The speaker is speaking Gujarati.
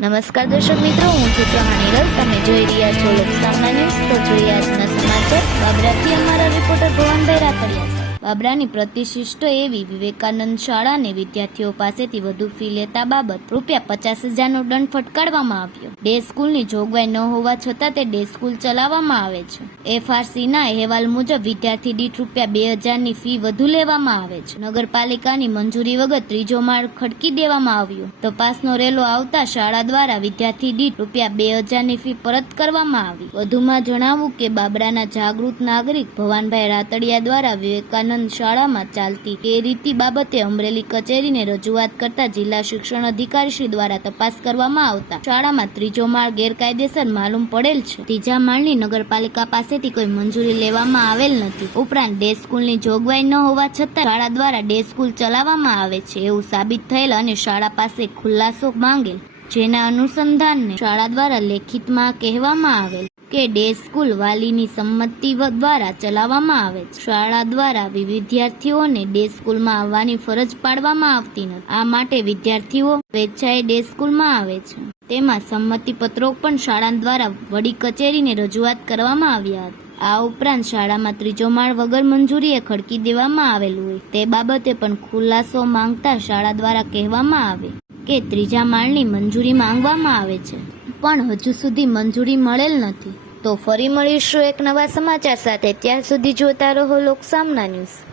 નમસ્કાર દર્શક મિત્રો, હું છું ચૌહાણ હિરલ. તમે જોઈ રહ્યા છો લોકસામના ન્યૂઝ. તો જોઈએ આજના સમાચાર. બાબરાથી અમારા રિપોર્ટર ભુવનભાઈ રાતડિયા. બાબરાની પ્રતિષ્ઠિત એવી વિવેકાનંદ શાળાને વિદ્યાર્થીઓ પાસેથી વધુ ફી લેતા બાબત ₹50,000નો દંડ ફટકારવામાં આવ્યો. ડે સ્કૂલની જોગવાઈ ન હોવા છતાં તે ડે સ્કૂલ ચલાવવામાં આવે છે. FRCના અહેવાલ મુજબ વિદ્યાર્થી દીઠ ₹2,000ની ફી વધુ લેવામાં આવે છે. નગરપાલિકાની મંજૂરી વગર ત્રીજો માળ ખડકી દેવામાં આવ્યો. તપાસનો રેલો આવતા શાળા દ્વારા વિદ્યાર્થી દીઠ ₹2,000ની ફી પરત કરવામાં આવી. વધુમાં જણાવું કે બાબરાના જાગૃત નાગરિક ભવાનભાઈ રાતડિયા દ્વારા વિવેકાનંદ શાળામાં ચાલતી ગેરરીતિ બાબતે અમરેલી કચેરીને રજૂઆત કરતા જિલ્લા શિક્ષણ અધિકારી શ્રી દ્વારા તપાસ કરવામાં આવતા શાળામાં ત્રીજો માળ ગેરકાયદેસર માલુમ પડેલ છે. ત્રીજા માળની નગરપાલિકા પાસેથી કોઈ મંજૂરી લેવામાં આવેલ નથી. ઉપરાંત ડે સ્કૂલની જોગવાઈ ન હોવા છતાં શાળા દ્વારા ડે સ્કૂલ ચલાવવામાં આવે છે એવું સાબિત થયેલ અને શાળા પાસે ખુલાસો માંગેલ, જેના અનુસંધાને શાળા દ્વારા લેખિતમાં કહેવામાં આવેલ કે ડે સ્કૂલ વાલીની સંમતિ દ્વારા ચલાવવામાં આવે છે. શાળા દ્વારા વિદ્યાર્થીઓને ડે સ્કૂલમાં આવવાની ફરજ પાડવામાં આવતી નથી. આ માટે વિદ્યાર્થીઓ સ્વેચ્છાએ ડે સ્કૂલમાં આવે છે. તેમાં સંમતિપત્રો પણ શાળા દ્વારા વડી કચેરીને રજૂઆત કરવામાં આવ્યા હતા. આ ઉપરાંત શાળામાં ત્રીજો માળ વગર મંજૂરીએ ખડકી દેવામાં આવેલું હોય તે બાબતે પણ ખુલાસો માંગતા શાળા દ્વારા કહેવામાં આવે કે ત્રીજા માળની મંજૂરી માંગવામાં આવે છે, પણ હજુ સુધી મંજૂરી મળેલ નથી. તો ફરી મળીશું એક નવા સમાચાર સાથે. ત્યાર સુધી જોતા રહો લોકસામના ન્યૂઝ.